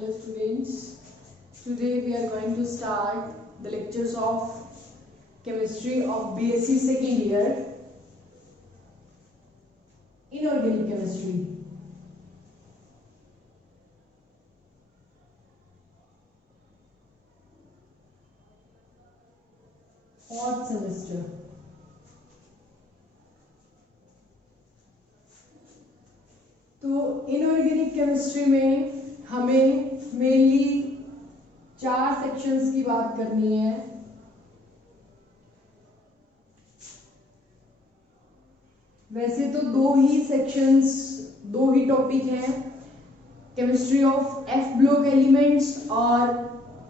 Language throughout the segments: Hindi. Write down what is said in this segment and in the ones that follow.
Hello students, today we are going to start the lectures of chemistry of BSc second year, inorganic chemistry. Fourth semester. तो इनऑर्गेनिक केमिस्ट्री में हमें मेनली 4 सेक्शंस की बात करनी है। वैसे तो दो ही टॉपिक हैं, chemistry of F block elements और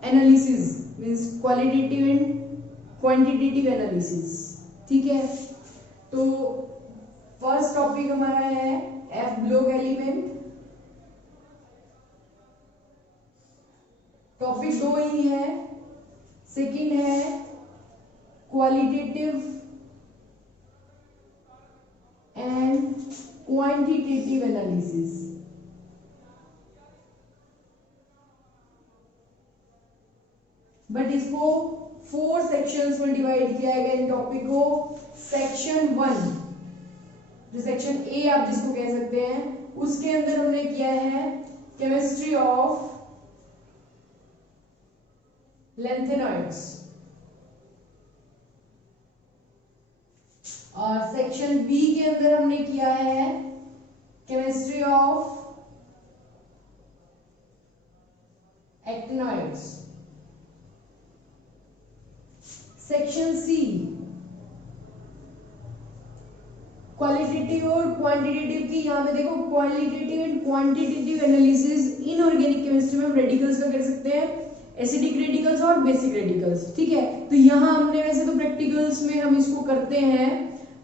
analysis means qualitative and quantitative analysis. ठीक है, तो फर्स्ट टॉपिक हमारा है एफ ब्लॉक एलिमेंट। टॉपिक 2 ही है। सेकंड है qualitative and quantitative analysis. But इसको 4 सेक्शंस में डिवाइड किया गया इन टॉपिक को। सेक्शन 1 जो सेक्शन ए आप जिसको कह सकते हैं, उसके अंदर हमने किया है केमिस्ट्री ऑफ लैंथेनॉइड्स, और सेक्शन बी के अंदर हमने किया है chemistry of actinoids. Section C qualitative और क्वांटिटेटिव की, यहां पे देखो qualitative and quantitative analysis inorganic chemistry में हम रेडिकल्स का कर सकते हैं, एसिडिक रेडिकल्स और बेसिक रेडिकल्स। ठीक है, तो यहां हमने वैसे तो प्रैक्टिकल्स में हम इसको करते हैं,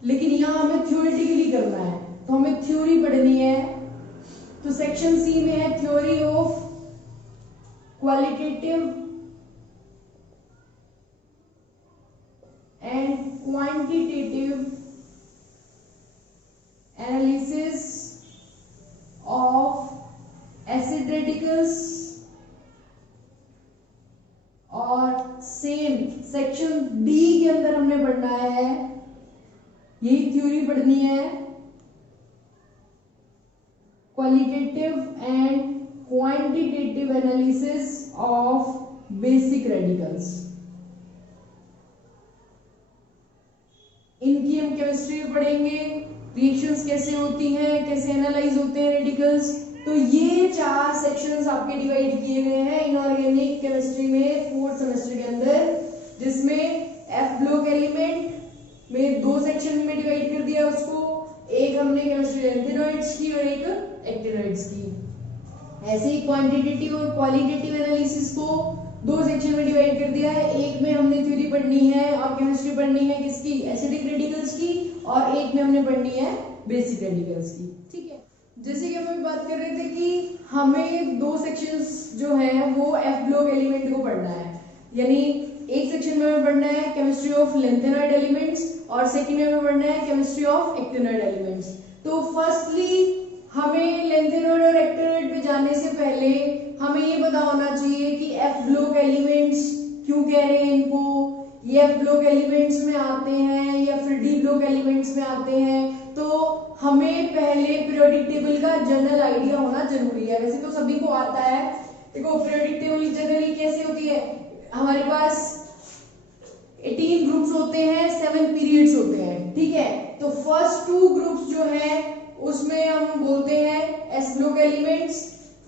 लेकिन यहां हमें थ्योरेटिकली करना है, तो हमें थ्योरी पढ़नी है। तो सेक्शन सी में है theory of qualitative and quantitative analysis of acid radicals, और सेम सेक्शन डी के अंदर हमने पढ़ना है, यही थ्योरी पढ़नी है, qualitative and quantitative analysis of basic radicals. इनकी हम केमिस्ट्री में पढ़ेंगे, रिएक्शंस कैसे होती हैं, कैसे एनालाइज होते हैं रेडिकल्स। तो ये 4 सेक्शंस आपके डिवाइड किए गए हैं इनऑर्गेनिक केमिस्ट्री में 4th सेमेस्टर के अंदर, जिसमें एफ ब्लॉक एलिमेंट में 2 सेक्शन में डिवाइड कर दिया उसको। एक हमने केमिस्ट्री लैंथेनॉइड्स की और एक एक्टिनॉइड्स की। ऐसे ही क्वांटिटेटिव और क्वालिटेटिव एनालिसिस को 2 सेक्शन में डिवाइड कर दिया है। एक में हमने थ्योरी पढ़नी है और केमिस्ट्री पढ़नी है किसकी, एसिडिक रेडिकल्स की, और एक में हमने पढ़नी है बेसिक रेडिकल्स की। ठीक है, जैसे कि हम अभी बात कर रहे थे कि हमें 2 सेक्शंस जो है वो एफ ब्लॉक एलिमेंट को पढ़ना है, यानी एक सेक्शन में हमें पढ़ना है केमिस्ट्री ऑफ लैंथेनॉइड एलिमेंट्स और सेकंड में हमें पढ़ना है केमिस्ट्री ऑफ एक्टिनॉइड एलिमेंट्स। तो फर्स्टली हमें लैंथेनॉइड और एक्टिनॉइड पे जाने से पहले हमें ये पता होना चाहिए कि एफ ब्लॉक एलिमेंट्स क्यों कह रहे हैं इनको, ये एफ ब्लॉक एलिमेंट्स में आते हैं या फिर डी ब्लॉक एलिमेंट्स में आते हैं। तो हमें पहले पीरियोडिक टेबल का जनरल आइडिया होना जरूरी है। वैसे तो सभी को आता है। देखो पीरियोडिक टेबल जनरली कैसे होती है, हमारे पास 18 ग्रुप्स होते हैं, 7 पीरियड्स होते हैं। ठीक है, तो फर्स्ट 2 ग्रुप्स जो है उसमें हम बोलते हैं एस ब्लॉक एलिमेंट्स,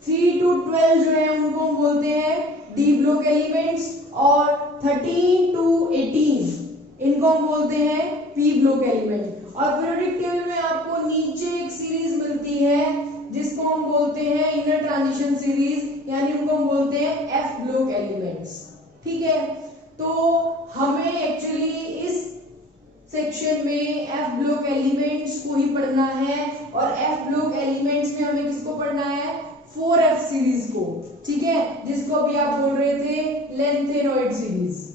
3 to 12 जो है उनको हम बोलते हैं डी ब्लॉक एलिमेंट्स, और 13 to 18 इनको हम बोलते हैं पी ब्लॉक एलिमेंट। और पीरियोडिक टेबल में आपको नीचे एक सीरीज मिलती है जिसको हम बोलते हैं इनर ट्रांजिशन सीरीज, यानी उनको हम बोलते हैं एफ ब्लॉक एलिमेंट्स। ठीक है, तो हमें एक्चुअली इस सेक्शन में एफ ब्लॉक एलिमेंट्स को ही पढ़ना है, और एफ ब्लॉक एलिमेंट्स में हमें किसको पढ़ना है, 4F सीरीज को। ठीक है, जिसको अभी आप बोल रहे थे लैंथेनॉइड सीरीज।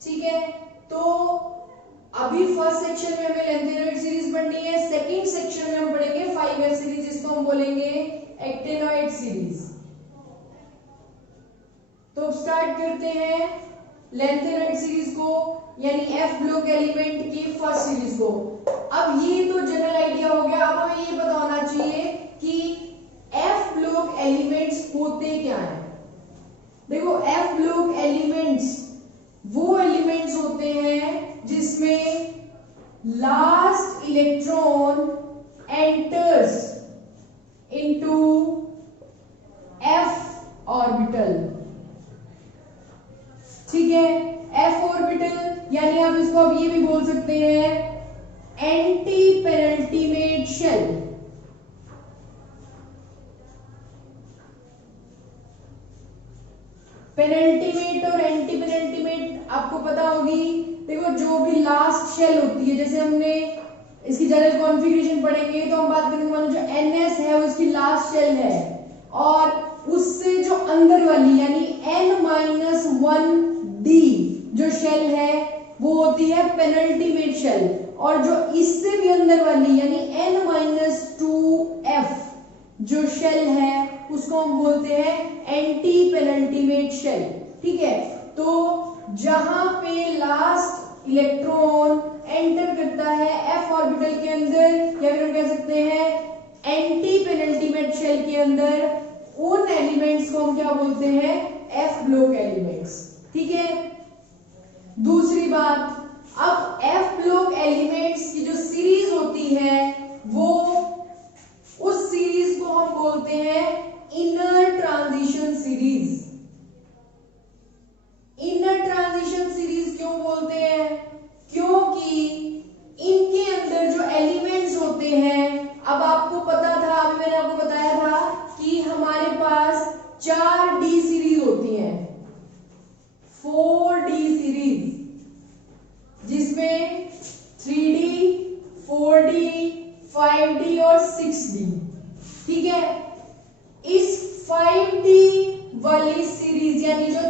ठीक है, तो अभी फर्स्ट सेक्शन में हमें लैंथेनॉइड सीरीज पढ़नी है, सेकंड सेक्शन में हम पढ़ेंगे 5F सीरीज, जिसको हम बोलेंगे एक्टेनॉइड सीरीज। तो स्टार्ट करते हैं लैंथेनॉइड सीरीज को, यानी एफ ब्लॉक एलिमेंट की फर्स्ट सीरीज को। अब ये तो जनरल आइडिया हो गया, अब हमें ये पता होना चाहिए कि एफ ब्लॉक एलिमेंट्स होते क्या हैं। देखो, एफ ब्लॉक एलिमेंट्स वो एलिमेंट्स होते हैं जिसमें last electron enters into F orbital. ठीक है, एफ ऑर्बिटल, यानी आप इसको अब ये भी बोल सकते हैं एंटी पेनल्टीमेट शेल। पेनल्टीमेट और एंटी पेनल्टीमेट आपको पता होगी। देखो, जो भी लास्ट शेल होती है, जैसे हमने इसकी जनरल कॉन्फ़िगरेशन पढ़ेंगे तो हम बात करेंगे, मानो जो एनएस है वो इसकी लास्ट शेल है, और उससे जो अंदर वाली यानी N-1D जो शेल है वो होती है पेनल्टीमेट शेल, और जो इससे भी अंदर वाली यानी N-2F जो शेल है उसको हम बोलते हैं एंटी पेनल्टीमेट शेल। ठीक है, तो जहां पे लास्ट इलेक्ट्रॉन एंटर करता है एफ ऑर्बिटल के अंदर, या फिर हम कह सकते हैं एंटी पेनल्टीमेट शेल के अंदर, उन एलिमेंट्स को हम क्या बोलते हैं, एफ ब्लॉक एलिमेंट्स। ठीक है, दूसरी बात, अब एफ ब्लॉक एलिमेंट्स की जो सीरीज होती है वो, उस सीरीज को हम बोलते हैं inner transition series. Inner transition series क्यों बोलते हैं, क्योंकि इनके अंदर जो एलिमेंट्स होते हैं, अब आपको पता था, अभी मैंने आपको बताया था कि हमारे पास 4D सीरीज होती है, 4D सीरीज, जिसमें 3D, 4D, 5D और 6D। ठीक है, इस 5D वाली सीरीज यानी जो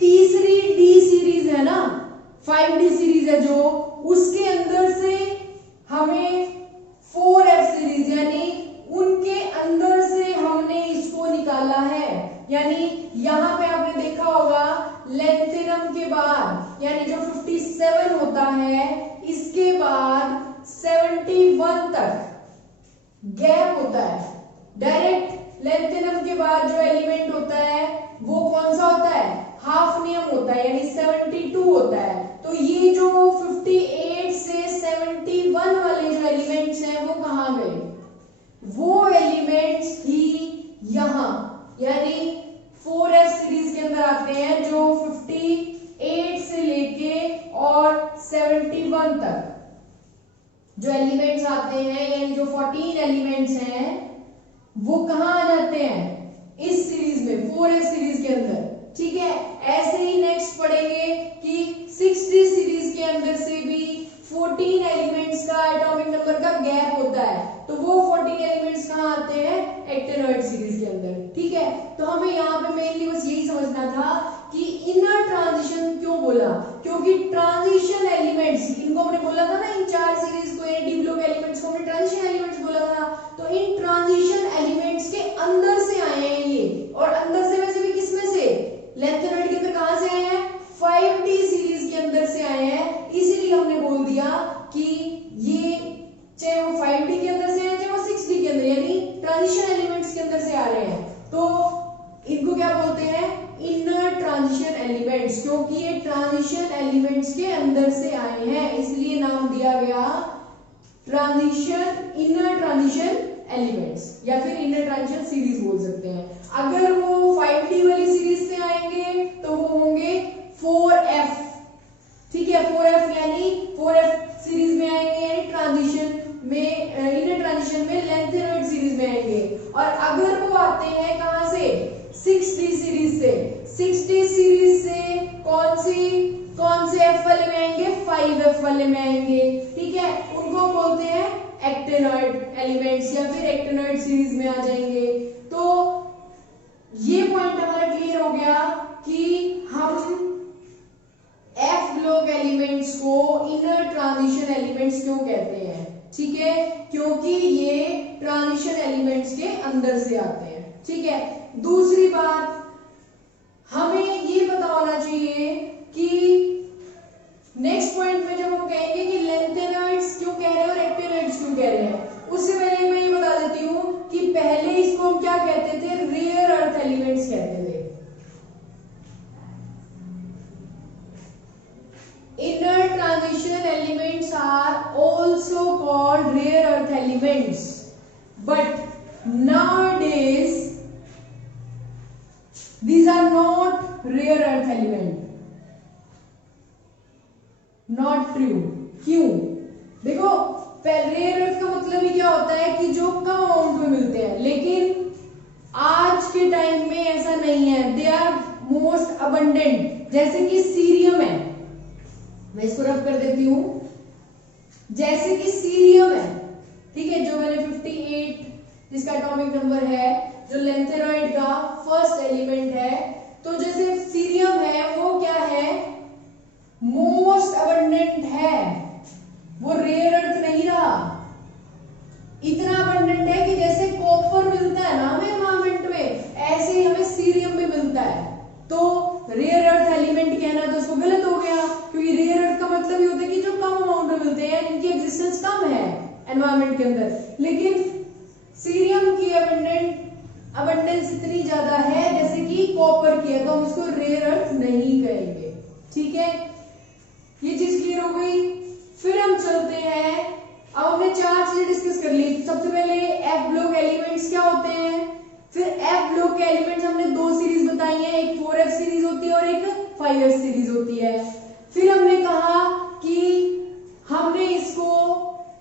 तीसरी D सीरीज है ना, 5D सीरीज है जो, उसके अंदर से हमें 4F सीरीज यानी उनके अंदर से हमने इसको निकाला है। यानी यहां पे आपने देखा होगा लेंथेनम के बाद यानी जो 57 होता है, इसके बाद 71 तक गैप होता है। डायरेक्ट लेंथेनम के बाद जो एलिमेंट होता है वो कौन सा होता है, हाफनियम होता है, यानी 72 होता है। तो ये जो 58 से 71 वाले जो एलिमेंट्स हैं वो कहां गए, वो एलिमेंट्स ही यहां यानी 4F सीरीज के अंदर आते हैं, जो 58 से लेके और 71 तक जो एलिमेंट्स आते हैं, यानी जो 14 एलिमेंट्स हैं वो कहां आ जाते हैं, इस सीरीज में, 4F सीरीज के अंदर। ठीक है, ऐसे ही नेक्स्ट पढ़ेंगे कि 6D सीरीज के अंदर से भी 14 एलिमेंट्स का एटॉमिक नंबर का गैप होता है, तो वो 14 एलिमेंट्स कहां आते हैं, एक्टेनॉइड सीरीज के अंदर। ठीक है, तो हमें यहाँ पे मेनली बस यही समझना था कि इनर ट्रांजिशन क्यों बोला, क्योंकि ट्रांजिशन एलिमेंट्स, इनको हमने बोला था ना, इन 4 सीरीज को, डी ब्लॉक एलिमेंट्स को हमने ट्रांजिशन एलिमेंट्स बोला था, तो इन ट्रांजिशन एलिमेंट्स के अंदर से आए हैं ये, और अंदर से वैसे भी किसमें से, लैंथेनॉइड के अंदर कहां से आए हैं, 5D सीरीज के अंदर से आए हैं। इसीलिए हमने बोल दिया कि ये चाहे वो 5D के अंदर से आए चाहे वो 6D के अंदर, यानी ट्रांजिशन एलिमेंट्स के अंदर से आ रहे हैं, तो इनको क्या बोलते हैं, इनर ट्रांजिशन एलिमेंट्स, क्योंकि ये ट्रांजिशन एलिमेंट्स के अंदर से आए हैं, इसलिए नाम दिया गया ट्रांजिशन, इनर ट्रांजिशन एलिमेंट्स, या फिर इनर ट्रांजिशन सीरीज बोल सकते हैं। अगर वो 5D वाली सीरीज से आएंगे तो वो होंगे 4F। ठीक है, 4F यानी 4F सीरीज में आएंगे, यानी ट्रांजिशन में, इनर ट्रांजिशन में लेंथेनॉइड सीरीज में आएंगे। और अगर वो आते हैं कहां से, 6D सीरीज से, 6D सीरीज से कौन से F वाले में आएंगे, 5F वाले में आएंगे। ठीक है, उनको बोलते हैं एक्टेनॉइड एलिमेंट्स, या फिर एक्टेनॉइड सीरीज में आ जाएंगे। तो ये पॉइंट हमारा क्लियर हो गया कि हम एफ ब्लॉक एलिमेंट्स को इनर ट्रांजिशन एलिमेंट्स क्यों कहते हैं। ठीक है, क्योंकि ये ट्रांजिशन एलिमेंट्स के अंदर से आते हैं। ठीक है, दूसरी बात हमें ये पता होना चाहिए कि नेक्स्ट पॉइंट में जब हम कहेंगे कि लेंथेनॉइड्स क्यों कह रहे हैं और एक्टिनॉइड्स क्यों कह रहे हैं, उससे पहले मैं ये बता देती हूँ कि पहले इसको हम क्या कहते थे, रेयर अर्थ एलिमेंट्स कहते थे। Inner transition elements are also called rare earth elements, but nowadays these are not rare earth element. Not true. क्यों? देखो, रेयर अर्थ का मतलब ही क्या होता है कि जो कम अमाउंट में मिलते हैं, लेकिन आज के टाइम में ऐसा नहीं है। They are most abundant. जैसे कि सीरियम है, मैं इसको रब कर देती हूं, जैसे कि सीरियम है, ठीक है, जो मैंने 58 जिसका एटॉमिक नंबर है, जो लेंथेनॉइड का फर्स्ट एलिमेंट है, तो जैसे सीरियम है वो क्या है, मोस्ट अबंडेंट है, वो रेयर अर्थ नहीं रहा। इतना अबंडेंट है कि जैसे कॉपर मिलता है ना हमें एनवायरमेंट में, ऐसे ही हमें सीरियम भी मिलता है। तो रेयर अर्थ एलिमेंट कहना तो उसको गलत हो गया, क्योंकि रेयर अर्थ का मतलब ये होता है कि जो कम अमाउंट में मिलते हैं, इनकी एग्जिस्टेंस कम है एनवायरमेंट के अंदर। लेकिन सीरियम की अबंडेंस इतनी ज्यादा है जैसे कि कॉपर की है, तो हम इसको रेयर अर्थ नहीं कहेंगे। ठीक है, ये चीज क्लियर हो गई। फिर हम चलते हैं, अब हमने 4 चीजें डिस्कस कर ली। सबसे पहले एफ ब्लॉक एलिमेंट्स क्या होते हैं, फिर एफ ब्लॉक के एलिमेंट्स हमने 2 सीरीज बताई हैं, एक 4f सीरीज होती है और एक 5f सीरीज होती है। फिर हमने कहा कि हमने इसको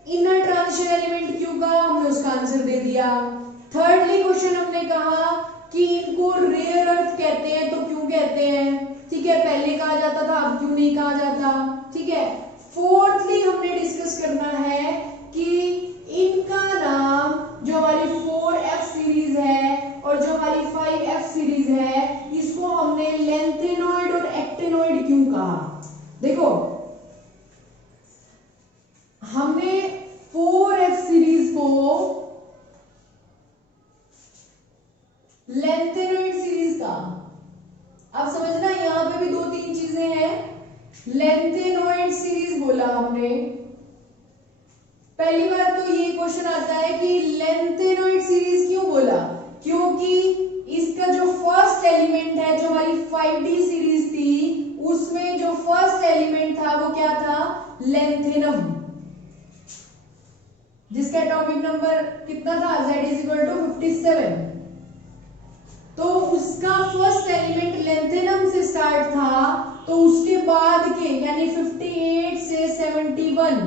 इनर ट्रांजिशन एलिमेंट क्यों कहा, हमने उसका आंसर दे दिया। थर्डली क्वेश्चन हमने कहा कि इनको रेयर अर्थ कहते हैं, तो क्यों कहते हैं, ठीक है, पहले कहा जाता था, अब क्यों नहीं कहा जाता। ठीक है, फोर्थली हमने डिस्कस करना है कि इनका नाम, जो हमारी 4f सीरीज है और जो हमारी 5f सीरीज है, इसको हमने लेंथेनॉइड और एक्टिनॉइड क्यों कहा। देखो, हमने 4f सीरीज को लेंथेनॉइड सीरीज का, अब समझना यहां पे भी 2-3 चीजें हैं। लेंथेनॉइड सीरीज बोला हमने, पहली बार तो ये क्वेश्चन आता है कि लेंथेनॉइड सीरीज क्यों बोला, क्योंकि इसका जो फर्स्ट एलिमेंट है, जो हमारी 5D सीरीज थी, उसमें जो फर्स्ट एलिमेंट था वो क्या था, लेंथेनम, जिसका एटॉमिक नंबर कितना था, Z=57। तो उसका फर्स्ट एलिमेंट लेंथेनम से स्टार्ट था, तो उसके बाद के यानी 58 से 71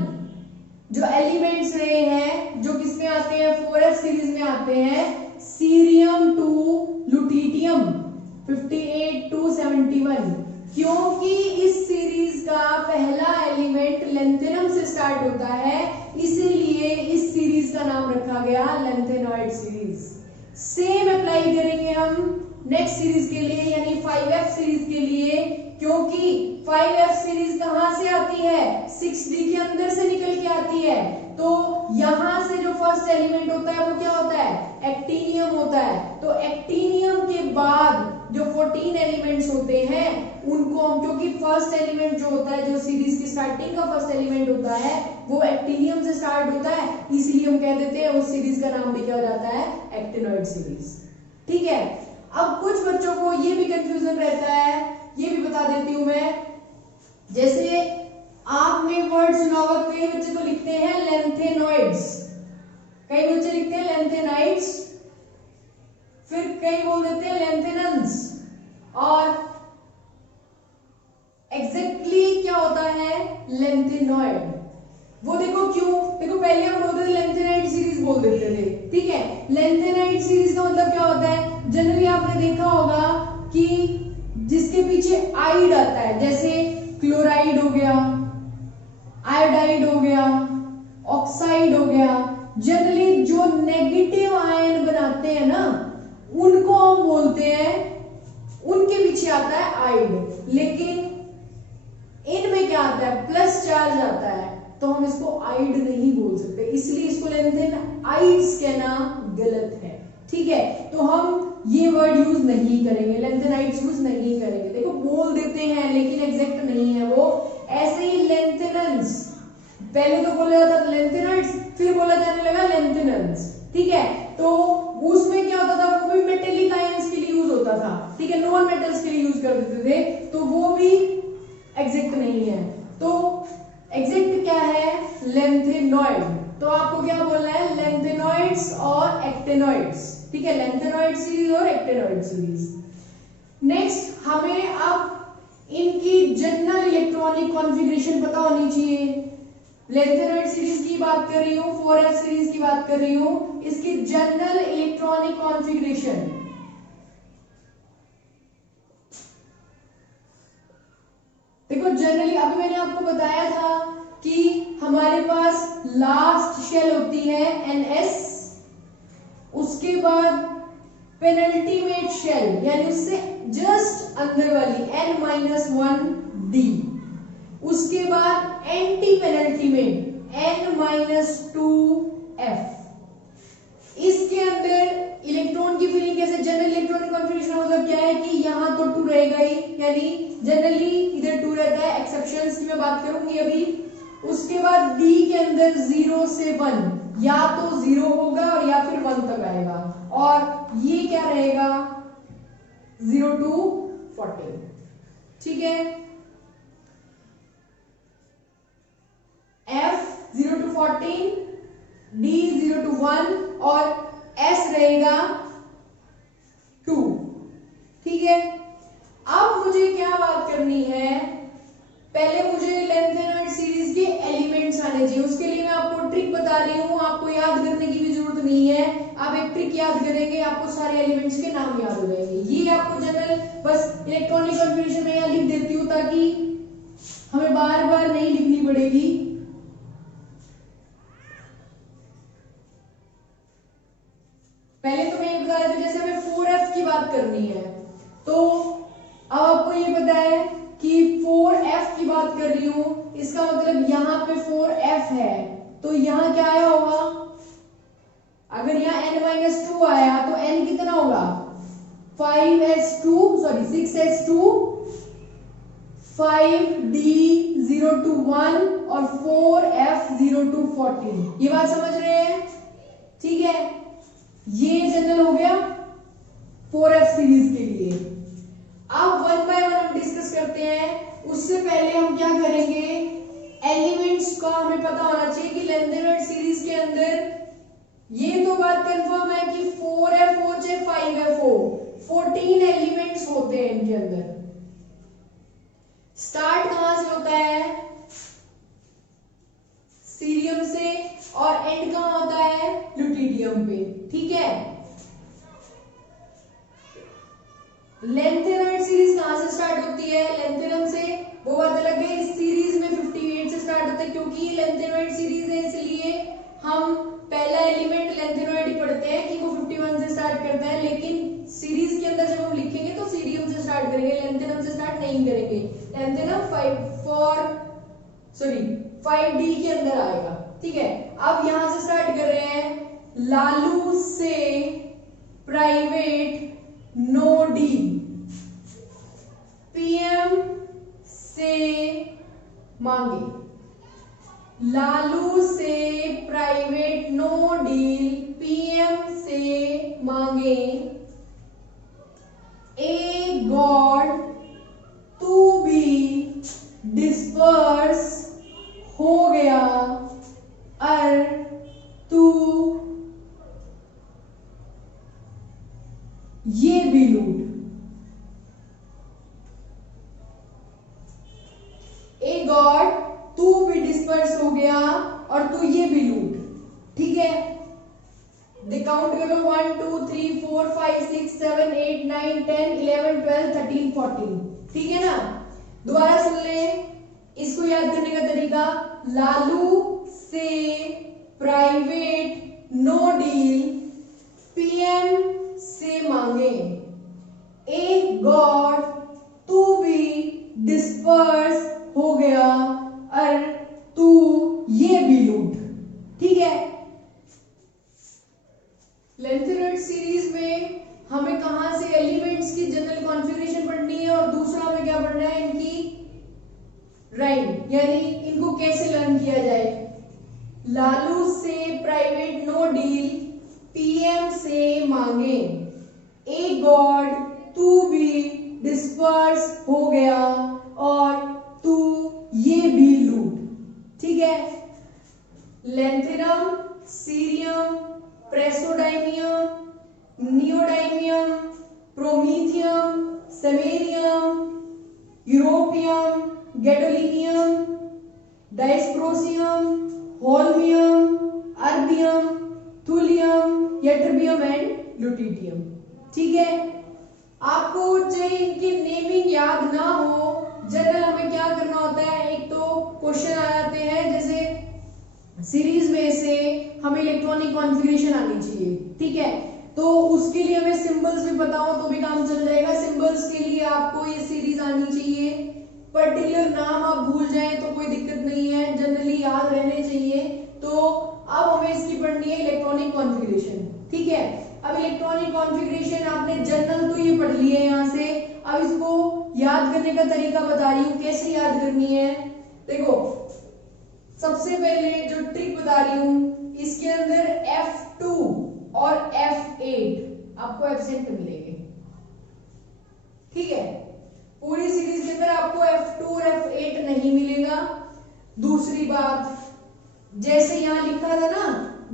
जो एलिमेंट्स रहे हैं, जो किसमें आते हैं, 4f सीरीज में आते हैं, सीरियम टू लुटिटियम 58 to 71, क्योंकि इस सीरीज का पहला एलिमेंट लेंथेनम से स्टार्ट होता है, इसीलिए इस सीरीज का नाम रखा गया लेंथेनॉइड सीरीज। सेम अप्लाई करेंगे हम नेक्स्ट सीरीज के लिए, यानी 5f सीरीज के लिए, क्योंकि 5f सीरीज कहां से आती है, 6D के अंदर से निकल के आती है। तो यहां से जो फर्स्ट एलिमेंट होता है वो क्या होता है, एक्टिनियम होता है। तो एक्टिनियम के बाद जो 14 एलिमेंट्स होते हैं, उनको हम, क्योंकि फर्स्ट एलिमेंट जो होता है, जो सीरीज की स्टार्टिंग का फर्स्ट एलिमेंट होता है, वो एक्टिनियम से स्टार्ट होता है, इसीलिए हम कह देते हैं उस सीरीज का नाम भी क्या हो जाता है, एक्टिनॉइड सीरीज। ठीक है, अब कुछ बच्चों को ये भी कंफ्यूजन रहता है, ये भी बता देती हूं मैं। जैसे आपने वर्ड सुना होगा, कई बच्चे तो लिखते हैं लेंथेनॉइड्स, कई बच्चे लिखते हैं लेंथेनाइड्स, फिर कई बोल देते हैं लेंथेनन्स। और एग्जैक्टली क्या होता है, लेंथेनॉइड। वो देखो क्यों, देखो पहले हम बोलते थे लेंथेनाइड सीरीज बोल देते थे, ठीक है। लेंथेनाइड सीरीज का मतलब क्या होता है, जनरली आपने देखा होगा कि जिसके पीछे आइड आता है, जैसे क्लोराइड हो गया, आयोडाइड हो गया, ऑक्साइड हो गया, जनरली जो नेगेटिव आयन बनाते हैं ना, उनको हम बोलते हैं, उनके पीछे आता है आइड। लेकिन इनमें क्या आता है, प्लस चार्ज आता है, तो हम इसको आइड नहीं बोल सकते। इसलिए इसको लेंथेनाइड्स कहना गलत है। ठीक है, तो हम ये वर्ड यूज नहीं करेंगे, लेंथेनाइड्स यूज नहीं करेंगे। देखो बोल देते हैं लेकिन एग्जैक्ट नहीं है वो। ऐसे ही लेंथेनेंस, पहले तो बोला जाता था लेंथेनाइड्स, फिर बोला जाने लगा लेंथेनेंस। ठीक है, तो उसमें क्या होता था, वो भी मेटेलिक आयंस के लिए यूज होता था। ठीक है, नॉन मेटल्स के लिए यूज कर देते थे, तो वो भी एग्जैक्ट नहीं है। तो एग्जैक्ट क्या है, लेंथेनॉइड। तो आपको क्या बोलना है, लेंथेनॉइड्स और एक्टेनॉइड्स। ठीक है, लेंथेनॉइड सीरीज और एक्टेनॉइड सीरीज। नेक्स्ट हमें अब इनकी जनरल इलेक्ट्रॉनिक कॉन्फ़िगरेशन पता होनी चाहिए। लेंथेनॉइड सीरीज की बात कर रही हूं, 4f सीरीज की बात कर रही हूं, इसकी जनरल इलेक्ट्रॉनिक कॉन्फ़िगरेशन। देखो जनरली अभी मैंने आपको बताया था कि हमारे पास लास्ट शेल होती है NS, उसके बाद पेनल्टीमेट शेल यानी उससे जस्ट अंदर वाली N-1D, उसके बाद एंटी पेनल्टीमेट N-2F। इसके अंदर इलेक्ट्रॉन की फिलिंग कैसे, जनरल इलेक्ट्रॉनिक कॉन्फ़िगरेशन मतलब क्या है कि यहां तो 2 रहेगा ही, यानी जनरली इधर 2 रहता है, एक्सेप्शंस की मैं बात करूंगी अभी। उसके बाद D के अंदर 0 से 1, या तो 0 होगा और या फिर 1 तक आएगा, और ये क्या रहेगा 0 to 14। ठीक है, F 0 to 14, D 0 to 1 और S रहेगा 2। ठीक है, अब मुझे क्या बात करनी है, पहले मुझे लेंथेनॉइड सीरीज के एलिमेंट्स आने चाहिए। उसके लिए मैं आपको ट्रिक बता रही हूं, आपको याद करने की भी जरूरत नहीं है। आप एक ट्रिक याद करेंगे, आपको सारे एलिमेंट्स के नाम याद हो जाएंगे। ये आपको जनरल बस इलेक्ट्रॉनिक कॉन्फ़िगरेशन में यहां लिख देती हूं ताकि हमें बार बार नहीं लिखनी पड़ेगी। पहले तो मैं ये बता रही थी, जैसे हमें 4f की बात करनी है, तो अब आपको ये पता है कि 4f की बात कर रही हूं, इसका मतलब यहां पे 4f है, तो यहां क्या आया होगा, अगर यहां n-2 आया तो n कितना होगा 6s2, 5d 0 to 1 और 4f 0 to 14। ये बात समझ रहे हैं? ठीक है, ये जनरल हो गया 4f सीरीज के लिए। अब 1 by 1 हम डिस्कस करते हैं। उससे पहले हम क्या करेंगे, एलिमेंट्स का हमें पता होना चाहिए कि लेंथेनॉइड सीरीज के अंदर ये तो बात कंफर्म है कि 4f चाहे 5f हो, 14 एलिमेंट्स होते हैं इनके अंदर। स्टार्ट कहां से होता है, सीरियम से, और एंड कहां होता है, ल्यूटिडियम पे। ठीक है, लेंथेनॉइड सीरीज कहां से स्टार्ट होती है, लेंथेनम से, वो बात अलग है। इस सीरीज में 58 से स्टार्ट होता है, क्योंकि ये लेंथेनॉइड सीरीज है इसलिए हम पहला एलिमेंट लेंथेनॉइड ही पढ़ते हैं कि वो 51 से स्टार्ट करता है, लेकिन सीरीज के अंदर जब हम लिखेंगे तो सीरियम से स्टार्ट करेंगे, लेंथेनम से स्टार्ट नहीं करेंगे। लेंथेनम 5d के अंदर आएगा। ठीक है, अब यहां से स्टार्ट कर रहे हैं, लालू से प्राइवेट नो डी, पीएम से मांगे, लालू से प्राइवेट नो डील, पीएम से मांगे, a god to be disperse हो गया, अर तू ये भी लूट। ए गॉड तू भी डिस्पर्स हो गया और तू ये भी लूट। ठीक है, काउंट कर लो 1 2 3 4 5 6 7 8 9 10 11 12 13 14। ठीक है ना, दोबारा सुन ले, इसको याद करने का तरीका, लालू से प्राइवेट नो डील, पीएम से मांगे, ए गॉड तू भी डिस्पर्स हो गया और तू ये भी लूट। ठीक है, हमें कहां से एलिमेंट्स की जनरल कॉन्फ़िगरेशन पढ़नी है और दूसरा हमें क्या पढ़ना है, इनकी राइम, यानी इनको कैसे लर्न किया जाए। लालू से प्राइवेट नो डील, पीएम से मांगे, ए गॉड तू भी डिस्पर्स हो गया और तू ये भी लूट। ठीक है, lanthanum, cerium, praseodymium, neodymium, promethium, samarium, europium, gadolinium, dysprosium, holmium, erbium, thulium, ytterbium and lutetium. ठीक है, आपको चाहे इनकी नेमिंग याद ना हो, जनरल हमें क्या करना होता है, एक तो क्वेश्चन आ जाते हैं जैसे सीरीज में से हमें इलेक्ट्रॉनिक कॉन्फ़िगरेशन आनी चाहिए। ठीक है, तो उसके लिए हमें सिंबल्स भी पता हो तो भी काम चल जाएगा। सिंबल्स के लिए आपको ये सीरीज आनी चाहिए, पर्टिकुलर नाम आप भूल जाएं तो कोई दिक्कत नहीं है, जनरली याद रहने चाहिए। तो अब हमें इसकी पढ़नी है इलेक्ट्रॉनिक कॉन्फ़िगरेशन। ठीक है, अब इलेक्ट्रॉनिक कॉन्फ़िगरेशन आपने जनरल तो ये पढ़ ली है यहाँ से, अब इसको याद करने का तरीका बता रही हूँ कैसे याद करनी है। देखो, सबसे पहले जो ट्रिक बता रही हूँ, इसके अंदर F2 और F8 आपको एब्सेंट मिलेंगे। ठीक है, पूरी सीरीज के अंदर आपको F2 और F8 नहीं मिलेगा। दूसरी बात, जैसे यहां लिखा था ना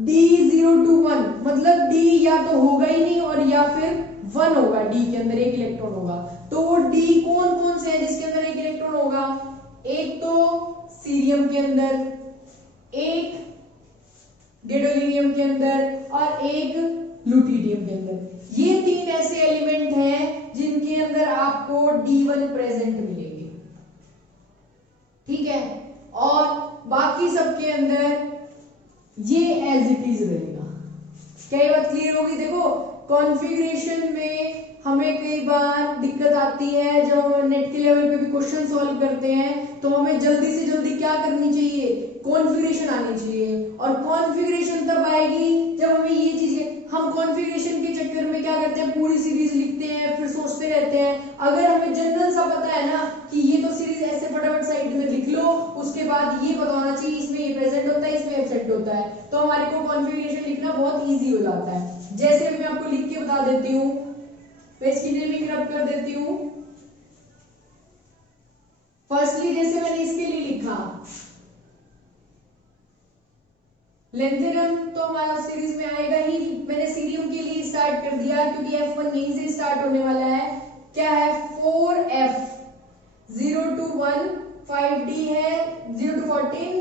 D0 to 1, मतलब D या तो होगा ही नहीं और या फिर 1 होगा, D के अंदर एक इलेक्ट्रॉन होगा। तो वो D कौन कौन से है जिसके अंदर एक इलेक्ट्रॉन होगा, एक तो सीरियम के अंदर, एक गैडोलिनियम के अंदर और एक लुटिडियम के अंदर। ये तीन ऐसे एलिमेंट हैं जिनके अंदर आपको D1 प्रेजेंट मिलेंगे। ठीक है, और बाकी सबके अंदर ये एज इट इज रहेगा। क्या ये बात क्लियर होगी? देखो, कॉन्फ़िगरेशन में हमें कई बार दिक्कत आती है, जब हम नेट के लेवल पे भी क्वेश्चन सॉल्व करते हैं तो हमें जल्दी से जल्दी क्या करनी चाहिए, कॉन्फ़िगरेशन आनी चाहिए। और कॉन्फ़िगरेशन तब आएगी जब हमें ये चीजें, हम कॉन्फ़िगरेशन के चक्कर में क्या करते हैं, पूरी सीरीज लिखते हैं फिर सोचते रहते हैं। अगर हमें जनरल सा पता है ना कि ये तो सीरीज ऐसे फटाफट साइड में लिख लो, उसके बाद ये पता होना चाहिए इसमें ये प्रेजेंट होता है इसमें एब्सेंट होता है, तो हमारे को कॉन्फ़िगरेशन लिखना बहुत ईजी हो जाता है। जैसे मैं आपको लिख के बता देती हूँ, मैं इसकी नेमिंग रब कर देती हूँ। फर्स्टली जैसे मैंने इसके लिए लिखा लेंथेनम, तो हमारा सीरीज में आएगा ही। मैंने सीरियम के लिए स्टार्ट कर दिया क्योंकि F1 यहीं से स्टार्ट होने वाला है। क्या है, 4F 0 to 1, 5D है 0 to 14,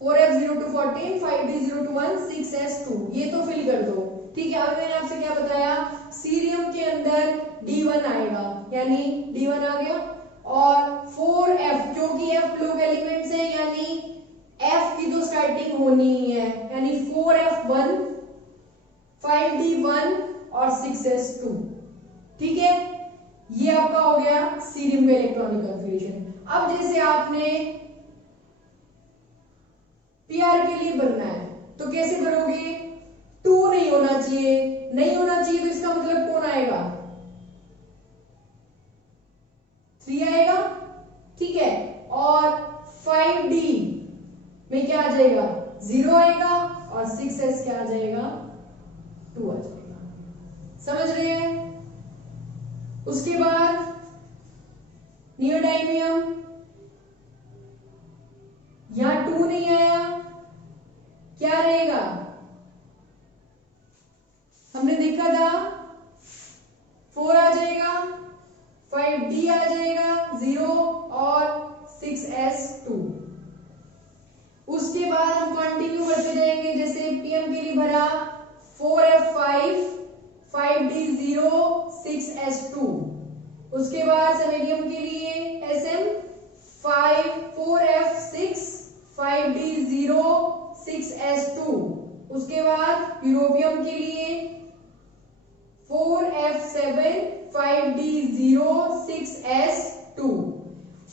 4F 0 to 14, 5D 0 to 1, 6S2, ये तो फिल कर दो। ठीक है, अब मैंने आपसे क्या बताया, सीरियम के अंदर D1 आएगा, यानी D1 आ गया। और 4F, क्योंकि F लोग एलिमेंट्स है यानी F की तो स्टार्टिंग होनी ही है, यानी 4F1, 5D1 और 6S2। ठीक है, ये आपका हो गया सीरियम का इलेक्ट्रॉनिक कॉन्फ़िगरेशन। अब जैसे आपने पीआर के लिए बनना है तो कैसे भरोगे, 2 नहीं होना चाहिए, नहीं होना चाहिए तो इसका मतलब कौन आएगा, 3 आएगा। ठीक है, और 5D में क्या आ जाएगा, 0 आएगा और 6S क्या आ जाएगा, 2 आ जाएगा। समझ रहे हैं? उसके बाद नियोडाइमियम, यहां 2 नहीं आया, क्या रहेगा, हमने देखा था 4 आ जाएगा, 5D आ जाएगा 0 और 6S2। उसके बाद हम कंटिन्यू करते जाएंगे, जैसे पीएम के लिए भरा 4F5, 5D 0, 6S2। उसके बाद सेलेनियम के लिए SM 4F6, 5D 0, 6S2। उसके बाद यूरोपियम के लिए 4F7, 5D 0, 6S2।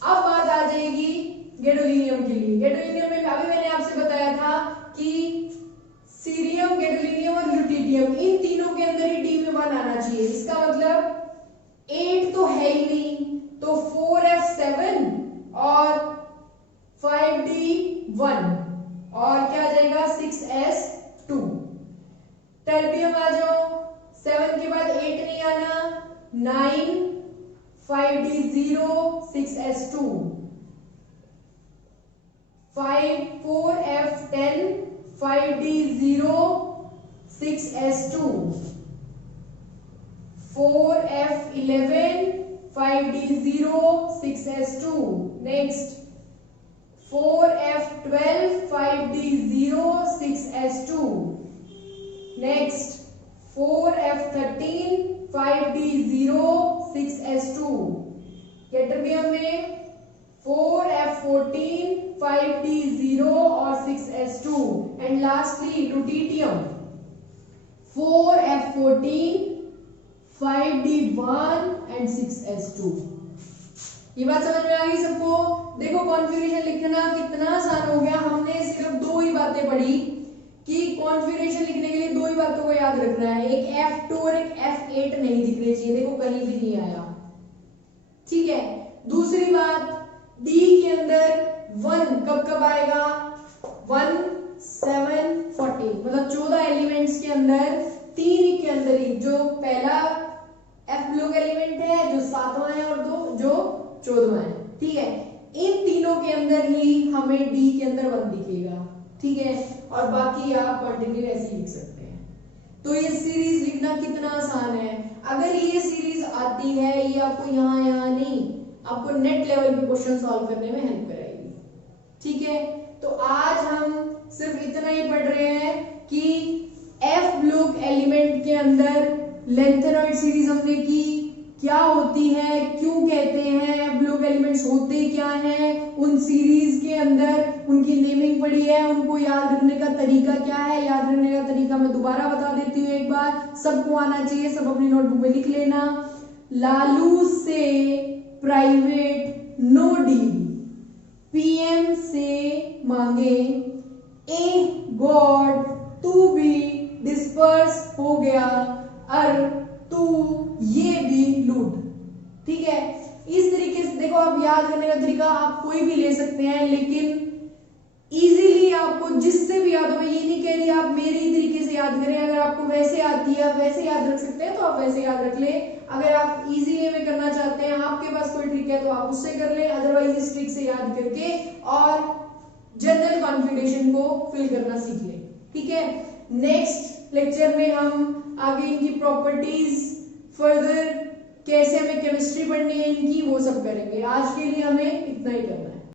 अब बात आ जाएगी गैडोलिनियम के लिए। गैडोलिनियम में अभी मैंने आपसे बताया था कि सीरियम, गैडोलिनियम और ल्यूटिडियम, इन तीनों के अंदर ही D में 1 आना चाहिए। तो 4f7 और 5d1 और क्या आ जाएगा 6s2। टर्बियम आ जाओ, 7 के बाद 8 नहीं आना, 9 5d0 6s2 4f10 5d0 6s2 4f11 5d0 6s2 next 4f12 5d0 6s2 next 4f13 5d0 6s2 कैटरबियम में 4f14 5d0 और 6s2 and lastly लुटिटियम 4f14 5d1 and 6s2। ये बात समझ में आ गई सबको? देखो कॉन्फ़िगरेशन लिखना कितना आसान हो गया। हमने सिर्फ दो ही बातें पढ़ी कि कॉन्फ़िगरेशन लिखने के लिए दो ही बातों को याद रखना है, एक F2 और एक F8 नहीं दिखने चाहिए। देखो कहीं भी नहीं आया, ठीक है। दूसरी बात, D के अंदर 1 कब कब आएगा? 1 7 14 मतलब 14 एलिमेंट्स के अंदर 3 के अंदर ही, जो पहला F ब्लॉक एलिमेंट है जो 7वां है और दो जो 14वां है, ठीक है। इन तीनों के अंदर ही हमें D के अंदर 1 दिखेगा, ठीक है। और बाकी आप कंटिन्यू ऐसे लिख सकते हैं। तो ये सीरीज लिखना कितना आसान है। अगर ये सीरीज आती है, ये आपको यहाँ नहीं, आपको नेट लेवल पे क्वेश्चन सॉल्व करने में हेल्प कराएगी, ठीक है। तो आज हम सिर्फ इतना ही पढ़ रहे हैं कि F ब्लॉक एलिमेंट के अंदर लेंथेनॉइड सीरीज हमने की, क्या होती है, क्यों कहते हैं, F ब्लॉक एलिमेंट्स होते क्या हैं, उन सीरीज के अंदर उनकी नेमिंग पड़ी है, उनको याद रखने का तरीका क्या है। याद रखने का तरीका मैं दोबारा बता देती हूँ एक बार, सबको आना चाहिए, सब अपनी नोटबुक में लिख लेना। लालू से प्राइवेट नो डीबी, पीएम से मांगे ए गॉड तू भी डिस्पर्स हो गया, अर तू ये भी लूट, ठीक है। इस तरीके से देखो, आप याद करने का तरीका आप कोई भी ले सकते हैं, लेकिन इजीली आपको जिससे भी याद हो, मैं ये नहीं कह रही आप मेरे ही तरीके से याद करें। अगर आपको वैसे आती है, आप वैसे याद रख सकते हैं तो आप वैसे याद रख ले। अगर आप इजीली में करना चाहते हैं, आपके पास कोई ट्रिक है तो आप उससे कर ले, अदरवाइज इस ट्रिक से याद करके और जनरल कॉन्फिगरेशन को फिल करना सीख ले, ठीक है। नेक्स्ट लेक्चर में हम आगे इनकी प्रॉपर्टीज, फर्दर कैसे हमें केमिस्ट्री पढ़नी है इनकी, वो सब करेंगे। आज के लिए हमें इतना ही करना है।